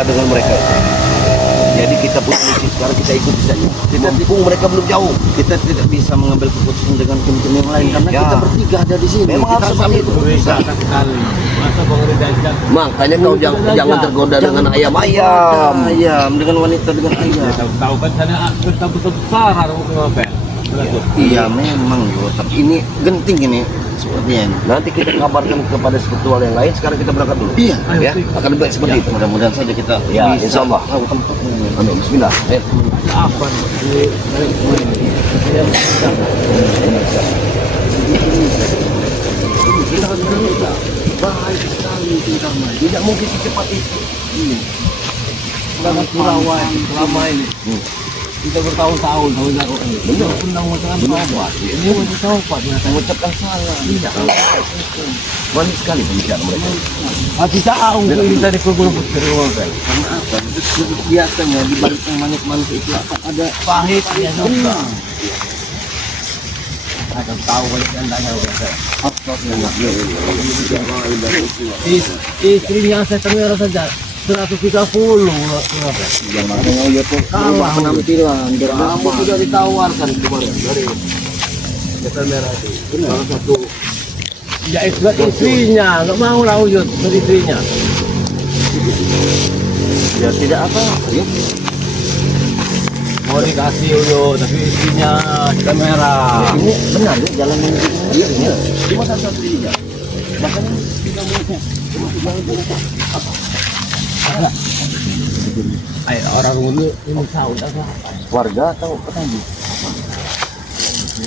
berusaha dengan mereka. Jadi kita punya misi sekarang, kita ikuti saja. Mumpung mereka belum jauh, Kita tidak bisa mengambil keputusan dengan tim-tim yang lain karena Ya. kita bertiga ada di sini. memang harus seperti itu. Makanya kau jangan tergoda dengan ayam-ayam. Ayam dengan wanita dengan ayam. Tahu kan sana kita besar harus ngapel. Iya memang yo, tapi ini genting ini sepertinya ini. Nanti kita kabarkan kepada spiritual yang lain. Sekarang kita berangkat dulu. Iya. Ya, akan lebih baik seperti itu. Mudah-mudahan saja kita Ya, bisa insya Allah. tahu tempatnya. Amin. Bismillah. Ayo. Apa Baik sekali terutama. Tidak mungkin secepat itu. Karena Kurawan selama ini kita bertahun-tahun tahu nggak? Benar undang masalah taubat. Ini masih taubat ya. Mengucapkan salah. Tidak. Manis sekali pembicaraan mereka. Hati tahu ini tadi kurang putri ngapel. Karena apa? Biasanya di balik yang manis-manis itu ada Pahit ya suka. Ada tahu balik andanya udah. Istrinya saya kamera saja 130 ngapel. yang makanya ya tuh Kalah. penampilan Kamu sudah ditawarkan kemarin dari Metal Merah itu. Salah satu. Ya istrinya, nggak mau lah Uyut dari istrinya. ya tidak apa ya. Mau dikasih Uyut, tapi istrinya Metal Merah. Ini benar ya jalan yang ini cuma satu-satu dia. Bahkan kita Ayo orang dulu ini tahu apa? warga atau petani.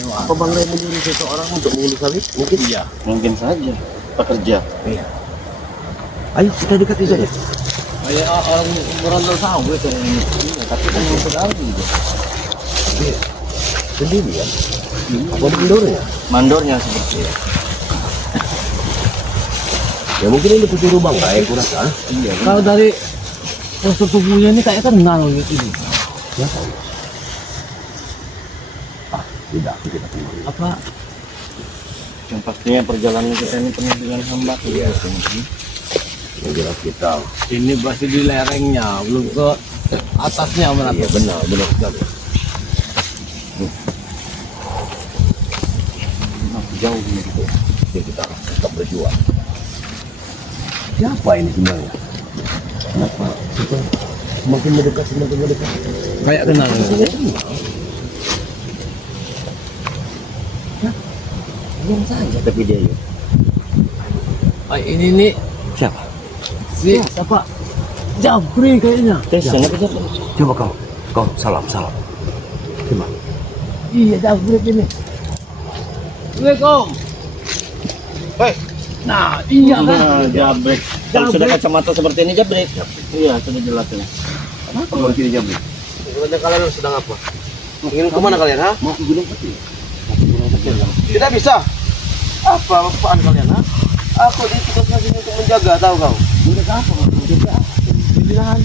Apa Bang Ray menyuruh seseorang untuk mengurus sawit? Mungkin. Iya. Mungkin saja pekerja. Iya. Ayo kita dekati saja. Kayak orang merantau tahu gitu. Tapi kan yang saudara juga. Sendiri ya. Apa mandornya? Mandornya seperti itu. Ya mungkin ini pencuri Bang Ray, aku rasa. Iya. Kalau dari postur tubuhnya ini kayak kenal gitu ini. Ya tahu. Tidak, kita kenal. Apa? Yang pastinya perjalanan kita ini penuh dengan hambatan. Iya. Yang jelas kita. Ini masih di lerengnya, belum ke atasnya Iya menatap. benar sekali. Jauh gitu. Ya kita tetap berjuang. Siapa ini sebenarnya? Kenapa kita semakin mendekat? Kayak kenal. Diam saja tapi dia ya. Ini nih Siapa? si siapa? Jabri kayaknya. Tes sana kita Coba kau salam. Coba. Iya Jabri ini. Assalamualaikum. Hei. Nah, iya kan? Jabrek. Kalau sudah kacamata seperti ini jabrek. Iya, sudah jelas ini. Kenapa kau kiri jam? Kalian sedang apa? Ingin kemana kalian, ha? Mau ke Gunung Putih. Tidak bisa. Apaan kalian, ha? Aku ditugaskan sini untuk menjaga, tahu kau? Menjaga apa? Menjaga apa? Pilihan.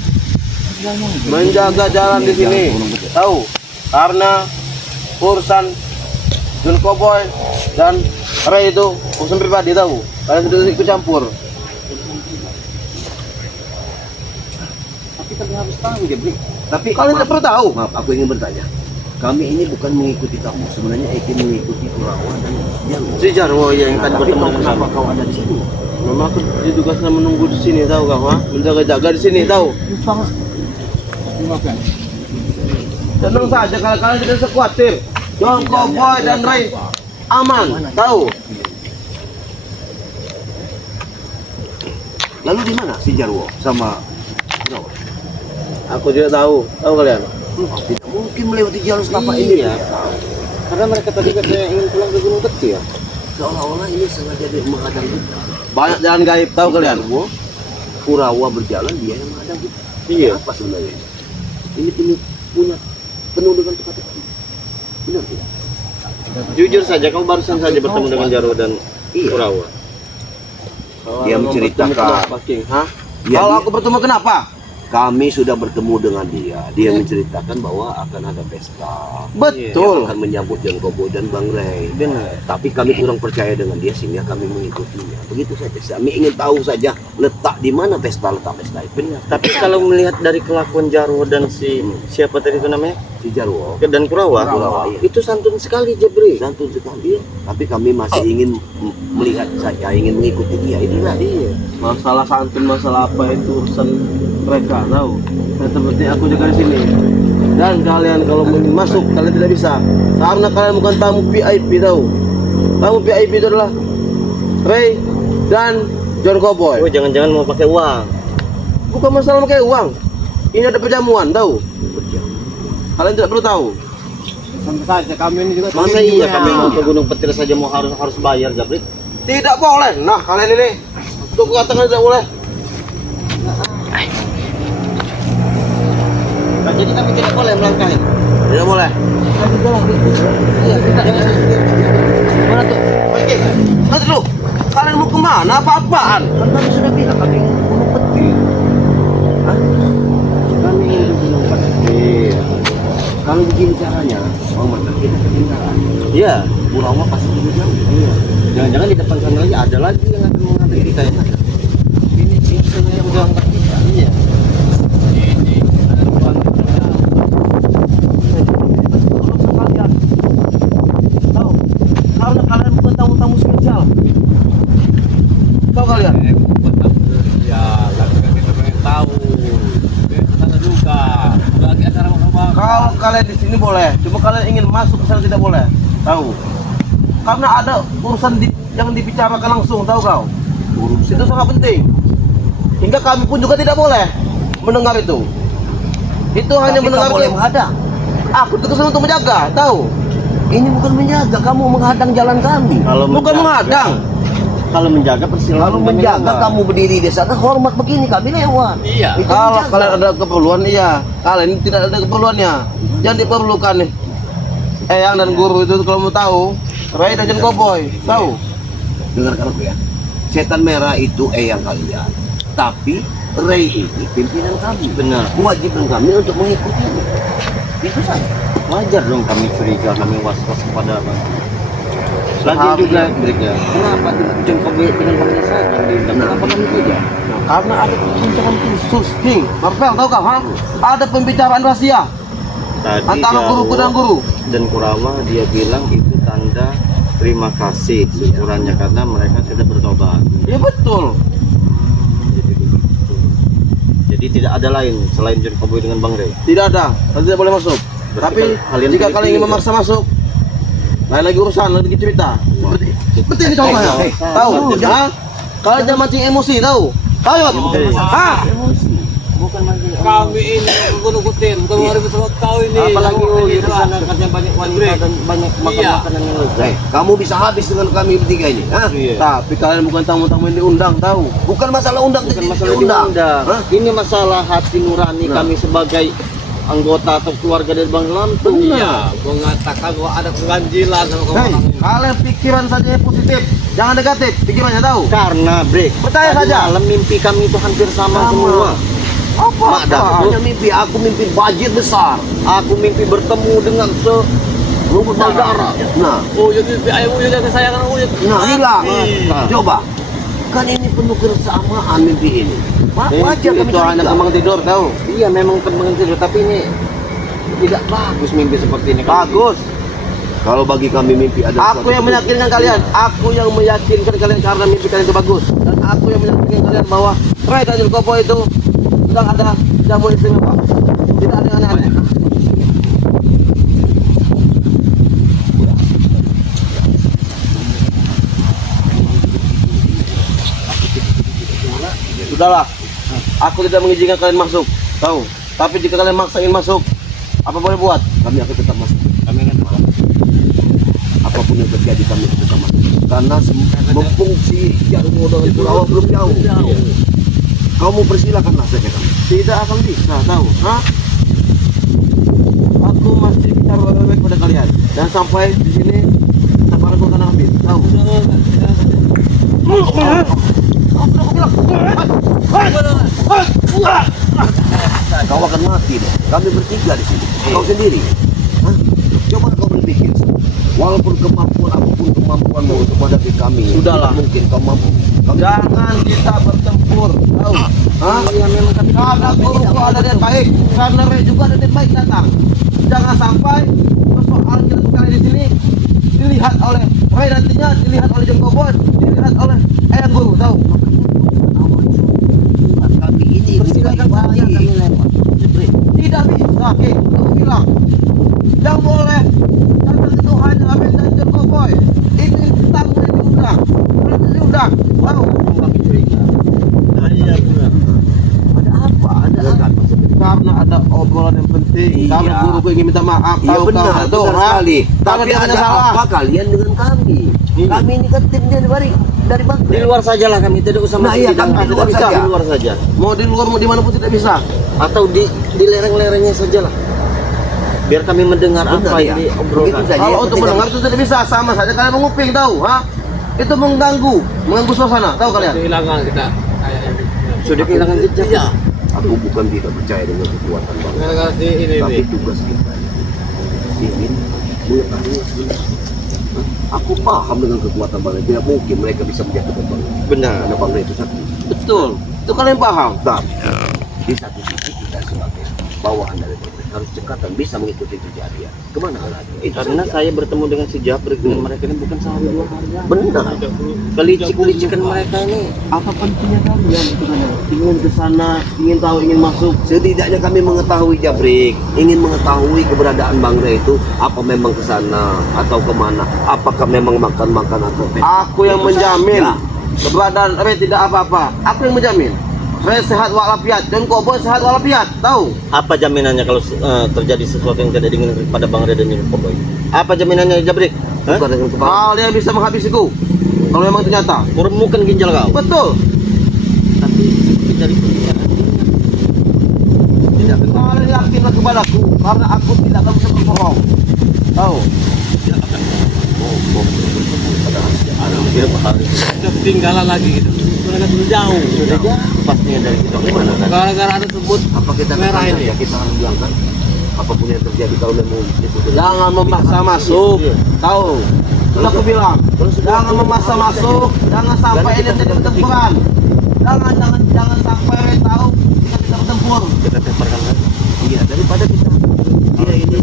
Menjaga jalan di sini. Tahu? Karena urusan Jun Cowboy dan Ray itu urusan pribadi, tahu? Kalian sudah ikut campur. Tapi kami harus tahu dia beri. Tapi Kalian tidak perlu tahu. Maaf, aku ingin bertanya. Kami ini bukan mengikuti kamu. Sebenarnya Eki mengikuti Kurawa dan Jarwo. Si Jarwo yang tadi Tapi bertemu kau dengan kenapa kami. kau ada di sini? Mama aku ditugaskan menunggu di sini, tahu kau, ha? Menjaga-jaga di sini, tahu? Tenang saja, kalau kalian tidak usah khawatir. Jun Cowboy dan Ray aman, tahu? Lalu di mana si Jarwo sama Kurawa? Aku juga tahu kalian? Tidak mungkin melewati jalur setapak Iya. ini ya. Karena mereka tadi katanya ingin pulang ke Gunung Kecil. Seolah-olah ini sengaja dia menghadang kita. Banyak jalan gaib, tahu kalian? Kurawa berjalan, dia yang menghadang kita. Iya. Apa sebenarnya? Ini punya penuh dengan teka-teki. Benar tidak? Jujur saja, kamu barusan saja bertemu dengan Jarwo dan Iya. Kurawa. Dia menceritakan. Hah? Iya, Kalau dia- aku bertemu kenapa? Kami sudah bertemu dengan dia. Dia menceritakan bahwa akan ada pesta. Betul. Yang akan menyambut John Koboy dan Bang Ray. Benar. Tapi kami kurang percaya dengan dia sehingga kami mengikutinya. Begitu saja. Kami ingin tahu saja letak di mana letak pesta itu. Benar. Tapi kalau melihat dari kelakuan Jarwo dan si siapa tadi itu namanya? Si Jarwo Dan Kurawa, iya. itu santun sekali Jebri. santun sekali. Tapi kami masih ingin melihat saja, ingin mengikuti dia. Itulah dia. Masalah santun, masalah apa itu urusan mereka, tahu. Yang penting aku jaga di sini. Dan kalian kalau ingin masuk, kalian tidak bisa. Karena kalian bukan tamu VIP, tahu. Tamu VIP itu adalah Ray dan John Koboy. Oh, jangan-jangan mau pakai uang. Bukan masalah pakai uang. Ini ada perjamuan, tahu. Kalian tidak perlu tahu. Santai saja kami ini juga. Masa iya kami mau ke Gunung Petir saja mau harus bayar, Jabrik? Tidak boleh. Nah, kalian ini untuk katakan tidak boleh. Nah, jadi kami tidak boleh melangkahi. Tidak boleh. Iya, tidak. Mana tuh? Oke. Nanti dulu. Kalian mau kemana? Apa-apaan? Kan kami sudah bilang kami ingin ke Gunung Petir. Hah? Kami ingin ke Gunung Petir. Kalau begini caranya, Bang Mantan kita ketinggalan. Iya. Kurawa pasti juga jauh. Iya. Jangan-jangan di depan sana lagi ada lagi yang akan mengambil kita ya. Ini sana yang udah angkat kita. Iya. Ini ada uang Kalian tahu? Karena kalian bukan tamu-tamu spesial. Tahu kalian? Ya, kita pengen tahu. Sana juga. Lagi acara sama. Kalau kalian di sini boleh, cuma kalian ingin masuk ke sana tidak boleh. Tahu? Karena ada urusan yang dibicarakan langsung, tahu kau? Itu sangat penting. Hingga kami pun juga tidak boleh mendengar itu. Itu hanya mendengar boleh itu. menghadang. Aku tugas untuk menjaga, tahu? Ini bukan menjaga, kamu menghadang jalan kami. Bukan menghadang. Kalau menjaga persilahan. Kalau menjaga kamu berdiri di sana hormat begini kami lewat. Iya. Itu Kalau menjaga. kalian ada keperluan, iya. Kalian ini tidak ada keperluannya. Jangan diperlukan nih. Eyang dan guru itu kalau mau tahu, Ray dan John Koboy, tahu? Dengarkan aku ya. Setan merah itu eyang kalian. Tapi Ray ini pimpinan kami. Benar. Kewajiban kami untuk mengikutinya. Itu saja. Wajar dong kami curiga, kami was-was kepada abang. Lagi Sahabat. juga, ya. Kenapa John Koboy dengan Bang Nisa yang diundang? Kenapa kami tidak? Nah, karena ada pembicaraan khusus, King. Marvel, tahu kau? Ha? Ada pembicaraan rahasia Tadi antara guruku dan guru. dan Kurawa dia bilang itu tanda terima kasih syukurannya karena mereka sudah bertobat. Iya betul. Jadi begitu. Jadi tidak ada lain selain John Koboy dengan Bang Ray. Tidak ada, kalian tidak boleh masuk. Berarti Tapi kalian jika pilih kalian ingin ya? memaksa masuk, lain lagi urusan, lagi cerita. Seperti ini tahu nggak? Hey, Tahu? Ha? Kalian jangan mancing emosi, tahu? Tahu ya? Ha? Bukan mancing. Kami ini gunung kutir, bukan warga bersama kau ini. Apalagi Kamu di ini sana katanya banyak wanita dan banyak makan-makanan yang lezat. Hey, kamu bisa habis dengan kami bertiga ini. Hah? Iya. Tapi kalian bukan tamu-tamu yang diundang, tahu? Bukan masalah undang, Bukan tidak masalah diundang. Ini masalah hati nurani kami sebagai anggota atau keluarga dari Bang Lampung. Iya, mengatakan bahwa ada keganjilan sama kamu Hei, orang ini. kalian pikiran saja yang positif, jangan negatif. Pikirannya tahu? Karena break. Percaya Tadi saja. malam mimpi kami itu hampir sama semua. Apa? Mak, dah, punya mimpi, aku mimpi banjir besar. Aku mimpi bertemu dengan Rumput darah. Nah, Oh, jadi ayahmu jadi kesayangan aku. nah hilang. Nah. Coba. Kan ini penuh kesamaan mimpi ini. Wajar kami itu hanya curiga. kembang tidur, tahu? Iya memang kembangan tidur tapi ini tidak bagus mimpi seperti ini. Bagus. Kalau bagi kami mimpi ada Aku yang meyakinkan kalian. Aku yang meyakinkan kalian karena mimpi kalian itu bagus. Dan aku yang meyakinkan kalian bahwa Ray dan John Koboy itu sedang ada jamu istimewa. Tidak ada yang aneh-aneh. Sudahlah. Aku tidak mengizinkan kalian masuk. Tahu? Tapi jika kalian maksa ingin masuk, apa boleh buat? kami akan tetap masuk. Kami akan tetap. Apapun yang terjadi kami akan tetap masuk. Karena mumpung si Jarwo dengan Kurawa belum jauh. Kamu persilakanlah saja kami. Tidak akan bisa, tahu? Hah? Aku masih bicara baik-baik pada kalian. Dan sampai di sini, sabar aku akan ambil, tahu? Aku bilang, kau akan mati deh. Kami bertiga di sini. Kau sendiri. Hah? Coba kau berpikir. Walaupun apapun kemampuanmu untuk menghadapi kami, Sudahlah. tidak mungkin kau mampu. Jangan kita bertempur, tahu? Hah? Iya memang kami Karena guruku ada niat baik, karena Ray juga ada niat baik datang. Jangan sampai persoalan kita sekarang di sini dilihat oleh Ray nantinya, dilihat oleh John Cowboy, dilihat oleh Eyang Guru, tahu? kami ini Persilakan bukan saja baik. kami lewat. Tidak bisa, kamu bilang. Yang boleh datang itu hanya Abel dan John Cowboy. Ini tamu yang diundang, diundang, tahu? Kami curiga. Iya benar. Ada apa? Ada apa? Karena ada obrolan yang penting. Iya. Karena guruku ingin minta maaf. Iya Tahu benar, tuh, benar ha? sekali. Tapi Tapi ada salah. apa kalian dengan kami? Kami ini kan timnya dari Bangka. Di luar sajalah kami, tidak usah Nah, masuk iya, di dalam. kami di Tidak luar bisa, saja. di luar saja. Mau di luar mau di mana pun tidak bisa. Atau di lereng-lerengnya sajalah. Biar kami mendengar Benar, apa ya. yang Begitu diobrolkan. saja. Kalau yang untuk penting mendengar itu tidak bisa, sama saja kalian menguping, tahu, ha? Itu mengganggu suasana, tahu kalian? Kehilangan kita. Kayaknya. Sudah kehilangan jejak. Iya. Aku bukan tidak percaya dengan kekuatan Bangka. Gara-gara si ini Tapi nih. tugas kita ingin mengetahui sebenarnya. Aku paham dengan kekuatan Bangka. Tidak mungkin mereka bisa menjatuhkan Bangka. Benar. Karena Bangka itu satu. Betul. Itu kalian paham. Tapi di satu sisi kita sebagai bawahan dari mereka harus cekatan bisa mengikuti kejadian. Kemana arahnya? Itu Karena saja. saya bertemu dengan si Jabrik dengan mereka ini bukan sehari dua hari. Benar. Kelicik-kelicikan mereka ini. Apa pentingnya kalian itu sana? Ingin ke sana, ingin tahu, ingin masuk. Setidaknya kami mengetahui Jabrik, ingin mengetahui keberadaan Bangka itu apa memang ke sana atau kemana? Apakah memang makan atau Aku yang Itu menjamin saja. keberadaan Ray tidak apa-apa. Aku yang menjamin. Ray sehat walafiat, John Cowboy sehat walafiat, tahu? Apa jaminannya kalau terjadi sesuatu yang tidak diinginkan kepada Bang Red dan John Cowboy? Apa jaminannya Jabrik? Hah? Bukan dengan kepala. Kalian bisa menghabisiku. Kalau memang ternyata. Meremukan ginjal kau. Betul. Tapi dari pembicaraan ini tidak akan Kalian yakinlah kepadaku karena aku tidak akan bisa berbohong. Tahu? berapa hari. Sudah ketinggalan lagi gitu. Mereka sudah jauh. Sudah jauh pastinya dari kita. Gimana kan? Gara-gara ada sebut Apa kita merah katakan ini. saja, kita harus bilangkan apapun yang terjadi kalau memang itu Jangan memaksa masuk. Iya. Tahu? Sudah aku bilang. Jangan memaksa masuk. Jangan sampai ini menjadi pertempuran. Jangan sampai Ray tahu kita bisa bertempur. Kita temparkan kan? Iya, daripada kita ini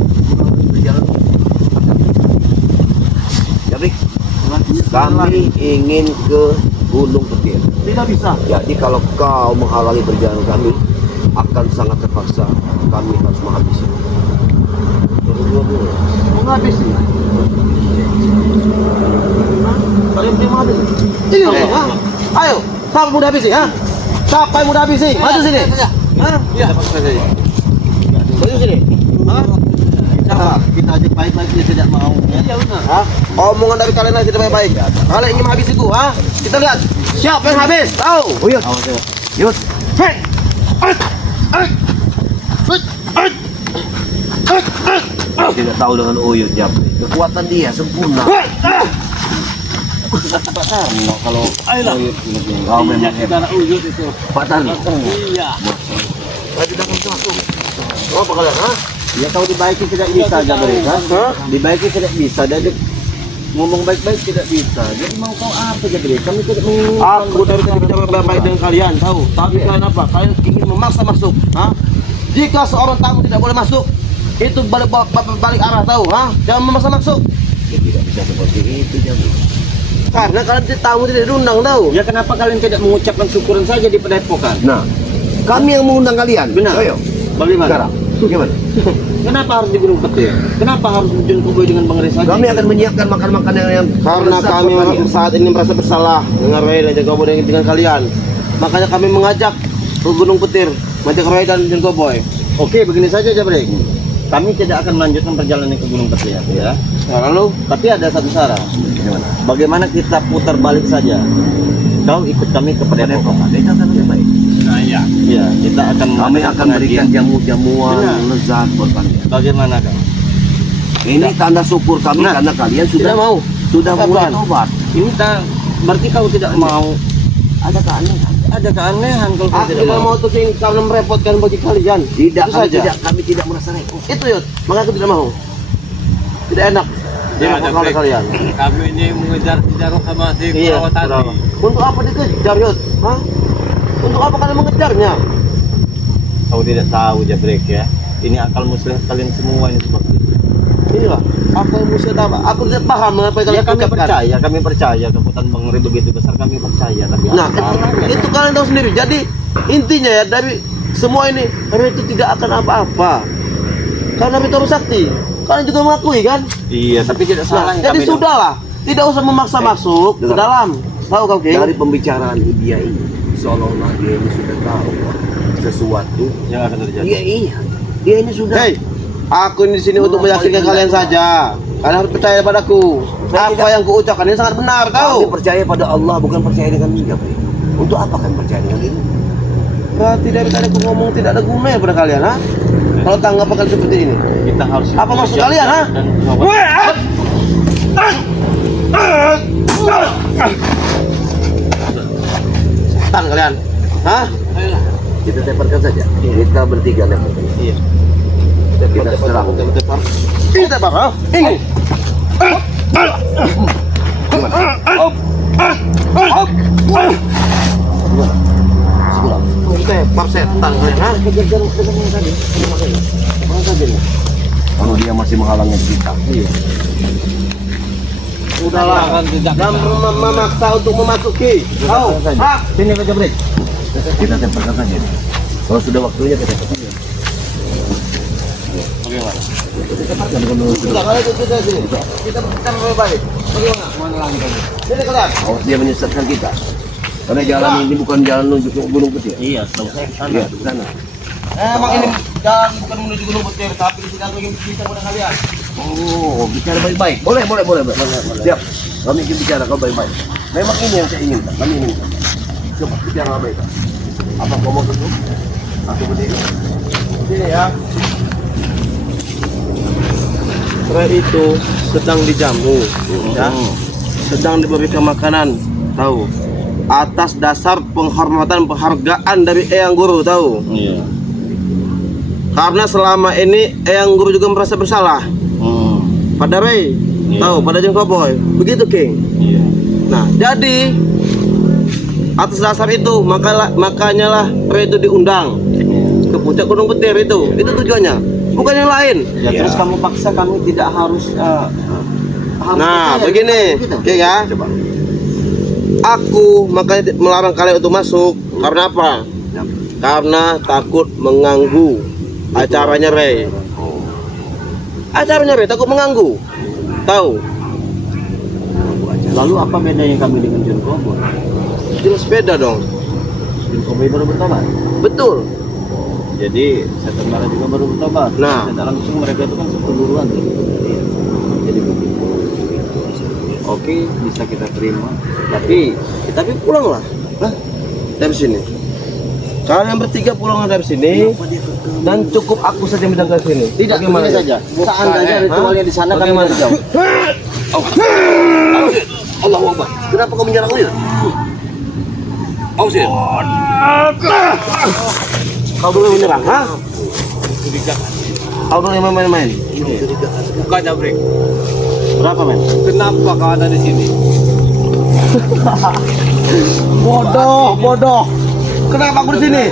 berjalan. Jadi kami ingin ke Gunung Petir. Tidak bisa. Jadi kalau kau menghalangi perjalanan kami, akan sangat terpaksa kami harus menghabisi. Berdua-dua. Menghabisi. Kalian punya menghabisi? Iya, ha? Ayo, siapa mudah habisi, ha? Siapa yang mudah habisi? Maju sini. Ha? Iya. Maju sini. Ha? Siapa? Kita aja baik-baik dia tidak mau. Ya? Iya benar. Ha? Omongan dari kalian aja tidak baik-baik. Kalian ingin menghabisiku, ha? Kita lihat. Siapa yang habis? Tahu? Oh iya, Yud. Hei! Kau tidak tahu dengan Uyut, Jab. Kekuatan dia sempurna. Kalau Ayolah. Kau Iya memang kita hebat. nak wujud itu. Pak Tani. Iya. Oh, apa kalian, ha? ya tahu dibaiki tidak bisa aja mereka. Hah? Dibaiki tidak bisa. Jadi ngomong baik-baik tidak bisa. Jadi mau kau apa Jabrik? Kami tidak menginginkan. Aku dari tadi bicara baik-baik dengan kalian, tahu? Tapi kalian apa? Kalian ingin memaksa masuk, ha? Jika seorang tamu tidak boleh masuk, itu balik arah, tahu? Ha? Jangan memaksa masuk. Ya, tidak bisa seperti itu, Jab. Karena kalian tamu tidak diundang, tahu? Ya kenapa kalian tidak mengucapkan syukuran saja di Padepokan? Nah, kami yang mengundang kalian. Benar. Ayo. Bagaimana? Sekarang. Gimana? Kenapa harus di Gunung Petir? Kenapa harus John Cowboy dengan Bang Red saja? Kami akan menyiapkan makan-makan yang Karena lezat kami buat kalian. saat ini merasa bersalah dengan Ray dan John Cowboy dengan kalian. Makanya kami mengajak ke Gunung Petir, mengajak Ray dan John Cowboy. Oke, begini saja Jabrik. Kami tidak akan melanjutkan perjalanan ke Gunung Petir ya. Nah, lalu Tapi ada satu syarat. Gimana? Bagaimana kita putar balik saja? Kau ikut kami ke Padepokan. Itu akan lebih baik. Nah iya. Ya, kita akan Kami mengadakan akan berikan pengajian. jamu-jamuan Benar. lezat buat kalian. Bagaimana kau? Ini tanda syukur kami Nah, karena kalian sudah tidak mau. sudah mulai Kapan? tobat. Ini berarti kau tidak mau. Ada keanehan. ada keanehan kalau Aku tidak mau tuh sini karena merepotkan bagi kalian. Tidak, Itu saja. kami tidak merasa repot. Itu Yud, maka aku tidak mau. Tidak enak. Dia ada kalau break. kalian. Kami ini mengejar sama si Iya, Kurawa tadi. Kurawa. Untuk apa dikejar Yud? Hah? Untuk apa kalian mengejarnya? Kau tidak tahu Jabrek ya. Ini akal muslim kalian semua ini seperti itu. Inilah, aku mesti apa? Aku tidak paham mengapa Ya kalian kami ucapkan. percaya kekuatan Bang Ri begitu besar kami percaya tapi Nah, apa itu kalian tahu sendiri. Jadi intinya ya dari semua ini, karena itu tidak akan apa-apa. Karena itu harus sakti. Kalian juga mengakui kan? Iya, tapi tidak Nah, salah yang jadi kami sudahlah. Tidak usah memaksa masuk ke dengar. dalam. Tahu kau, King? Dari pembicaraan dia ini, seolah-olah dia ini sudah tahu sesuatu. yang akan terjadi. Iya. Dia ini sudah. Hei, aku ini di sini untuk meyakinkan kalian saja. Kalian harus percaya padaku. Apa yang kuucapkan ini sangat benar, Kami tahu? percaya pada Allah, bukan percaya dengan dia. Bro. Untuk apa kan percaya dengan ini? Berarti dari tadi aku ngomong tidak ada gunanya pada kalian, ha? Kalau tanggapan seperti ini. Kita harus Apa maksud kalian, ha? dan mengawal- Setan kalian. Hah? Kita teparkan saja. Kita bertiga lepaskan. Iya. Kita serang. Ini tepar, ha? Ini. Sekolah. Tepar setan kalian, ha? Kalau dia masih menghalangi kita. Iya. Udahlah, jangan memaksa untuk memasuki. Tahu? Hah? Sini ke Jabrek. Kita teparkan saja. Kalau sudah waktunya kita teparkan. Bagaimana? Sudah, kalau itu sudah sini. Kita berbicara baik-baik. Bagaimana? Mana lagi tadi? Sini kalian. Awas dia menyesatkan kita. Karena jalan ini bukan jalan menuju ke Gunung Putih. Iya, tahu saya ke sana. Iya, ke sana. Emang ini jalan bukan menuju Gunung Petir, tapi di sini aku ingin bicara pada kalian. Oh, bicara baik-baik. Boleh. Siap. Kami ingin bicara kau baik-baik. Memang ini yang saya inginkan. Kami inginkan. Coba bicara baik. Apa kau mau duduk? Aku berdiri. Sini ya. Serai itu sedang dijamu, ya. Sedang diberikan makanan, tahu? Atas dasar penghormatan penghargaan dari Eyang Guru, tahu? Iya. Karena selama ini Eyang Guru juga merasa bersalah pada Ray, Iya. tahu? Pada Jeng Cowboy, begitu King. Iya. Nah, jadi atas dasar itu makanya lah Ray itu diundang ke puncak Gunung Petir itu tujuannya, bukan yang lain. Ya, terus kamu paksa kami tidak harus Nah, percaya. begini, Gitu. King ya. Coba. Aku makanya melarang kalian untuk masuk. Karena apa? Karena takut mengganggu acaranya Ray. Acaranya Ray takut mengganggu. Tahu? Lalu apa bedanya kami dengan John Cowboy? Jelas beda dong. John Cowboy baru bertobat. Betul. Jadi setan marah juga baru bertobat. Nah. Tidak langsung mereka itu kan satu duluan. Jadi begitu. Oke, bisa kita terima. Tapi pulanglah. Hah? Dari sini. Kalian bertiga pulang dari sini dan cukup aku saja menjaga sini. Tidak, Bagaimana begini ya? saja. Seandainya ritualnya di sana kami Bagaimana? tidak jauh. Allahu Akbar. Kenapa kau menyerang dia? Awas ya. Kau dulu yang menyerang, ha? Kau dulu yang main-main. Buka Jabrek. Berapa, men? Kenapa kau ada di sini? Bodoh. Kenapa aku di sini?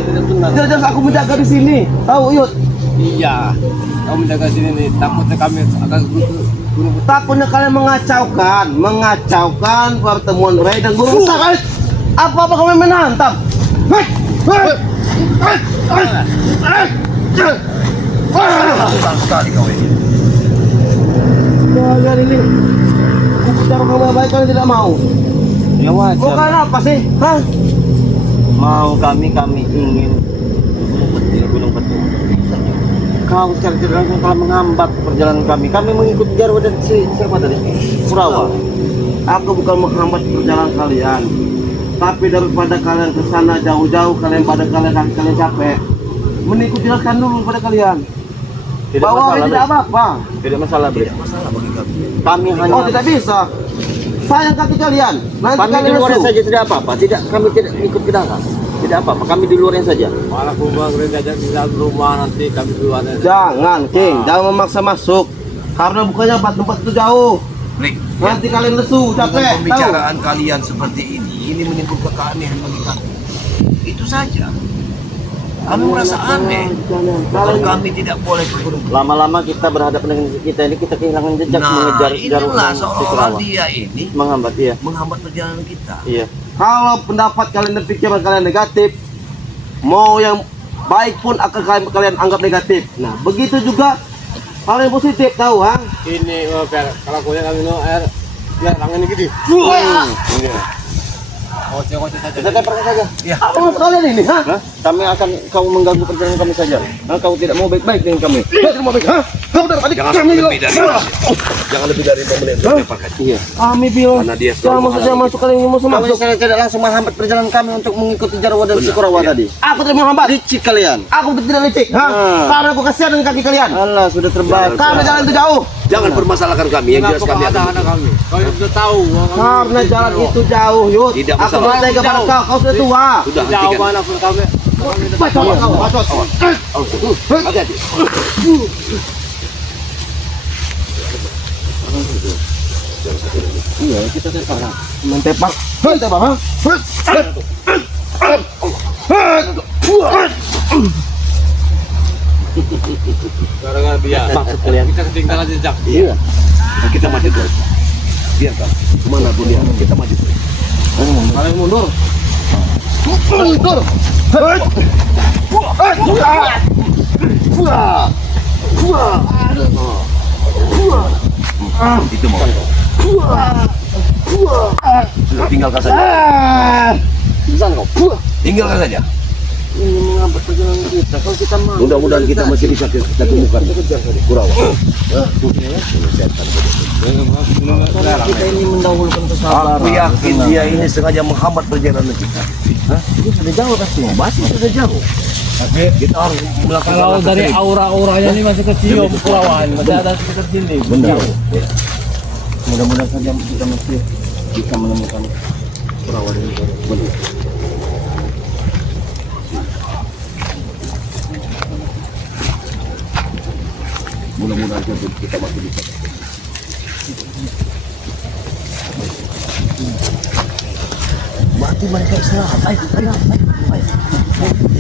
Jelas aku menjaga di sini. Tahu, Yud? Iya. Kau menjaga sini nih. Takutnya kami akan gunung. Takutnya kalian mengacaukan pertemuan Ray dan Guru besar kalian. Apa kalian menantang? Sekali kau ini. Kalian ini bicara kamu baik kalian tidak mau. Ya Kok wajar. kalian apa sih? Hah? Mau kami ingin Gunung Petir. Kau secara tidak langsung telah menghambat perjalanan kami. Kami mengikuti Jarwo dan siapa tadi? Kurawa. Aku bukan menghambat perjalanan kalian. Tapi daripada kalian ke sana jauh-jauh kalian capek. Mending jelaskan dulu pada kalian. Tidak Bahwa masalah, tidak Bre. apa-apa. Tidak masalah, Bre. Masalah bagi kami. Kami hanya Oh, tidak bisa. Sayang kaki kalian. Nanti kami di kalian luar lesu. saja tidak apa-apa. Tidak, kami tidak ikut ke dalam. Tidak apa-apa, kami di luarnya saja. Malah kumpulan gereja di dalam rumah nanti kami keluarnya. Jangan, King, jangan memaksa masuk. Karena bukannya tempat itu jauh. Rick, Nanti kalian lesu, dengan capek. Tahu? pembicaraan kalian seperti ini menimbulkan keanehan bagi kami. Itu saja. Kami merasa aneh. Kalau kami tidak boleh bergurau. Lama-lama kita berhadapan dengan kita ini, kita kehilangan jejak mengejar Nah, inilah si seolah Kurawa. dia ini Menghambat, iya. menghambat perjalanan kita. Iya. Kalau pendapat kalian dan pikiran kalian negatif, mau yang baik pun akan kalian anggap negatif. Nah, begitu juga hal yang positif, tahu, ha? Ini kalau kuliah kami no air biar tangan ini gede. Kocek saja. Kita pergi saja. Ya. Apa maksud kalian ini, ha? Hah? Kami akan kau mengganggu perjalanan kami saja. Nah, kau tidak mau baik-baik dengan kami. Tidak mau baik, ha? Kau udah tadi Jangan kami lebih dari jangan lebih dari 5 menit untuk diapakan. Iya. Kami bilang Karena dia jangan selalu masuk, jangan masuk, kalian yang masuk Kami masuk. tidak langsung menghambat perjalanan kami untuk mengikuti Jarwo dan si Kurawa iya. tadi. Aku tidak menghambat. Licik kalian. Aku tidak licik, ha? Karena aku kasihan dengan kaki kalian. Allah sudah terbakar. Karena jalan itu jauh. Jangan permasalahkan kami, yang jelas Kenapa kami ada akan anak kami? Kalian sudah tahu. Karena jalan itu jauh, Yud. Tidak Aku masalah. bertanya kepada kau, kau sudah tua. sudah Jauh hentikan. mana pun kami. Bacot kau, bacot. Hati-hati. Iya, kita terbakar. Mentepak. Mentepak, ha? Gara-gara dia. Maksud kalian? Kita ketinggalan jejak. Iya. Nah, kita maju terus. Biarkan. Kemana pun dia, kita maju terus. Kalian mundur. Mundur. Itu mau. Sudah tinggalkan saja. Bisa kau? Tinggalkan saja. Ini menghambat perjalanan kita. Kalau kita mau. Mudah-mudahan kita masih bisa kita temukan Kurawa. Kita ini mendahulukan kesabaran. Aku yakin dia ini sengaja menghambat perjalanan kita. Itu sudah jauh pasti. Pasti sudah jauh. Kita harus melakukan Kalau langkah dari serius. aura-auranya ini masih kecium Kurawan, masih ada sekitar sini. Benar. Mudah-mudahan saja kita masih bisa menemukan perawat ini. Benar. Mudah-mudahan saja kita masih bisa. Mati mereka istirahat. Ayo.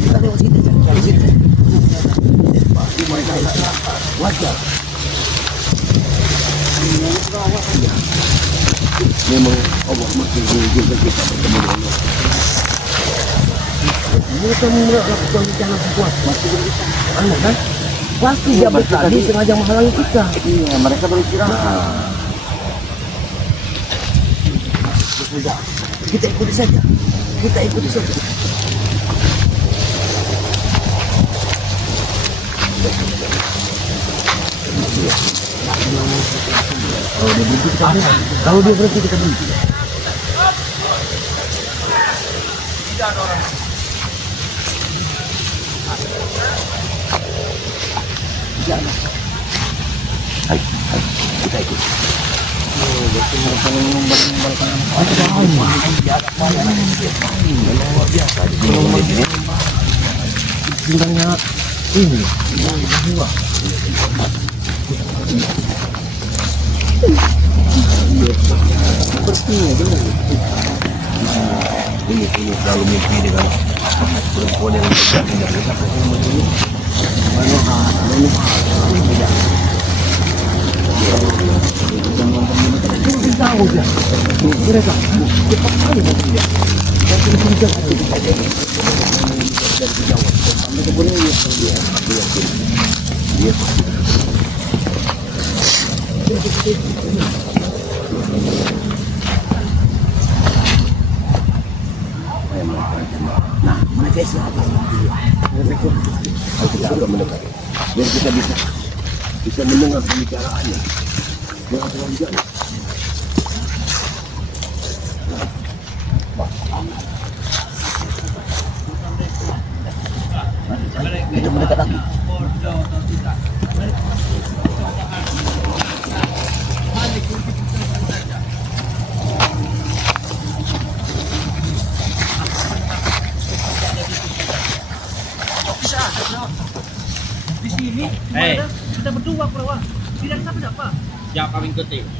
Kita lewat sini, dari sini. Mati mereka istirahat. Wajar. Memang Allah masih mengizinkan kita bertemu dengan Allah. Mereka melakukan rencana kuat masih begitu. Aneh kan? Pasti dia tadi sengaja menghalangi kita. Iya, mereka beristirahat. Sudah, kita ikuti saja. Kita ikuti saja. Kalau dia berhenti kita berhenti. Ayo, kita ikut. Ini selalu mimpi dengan perempuan yang tidak bisa. Nah, mereka istirahat. Kita agak mendekat. Biar kita bisa mendengar pembicaraannya. Mengatakan jalan. Kita mendekat lagi. kami ikuti.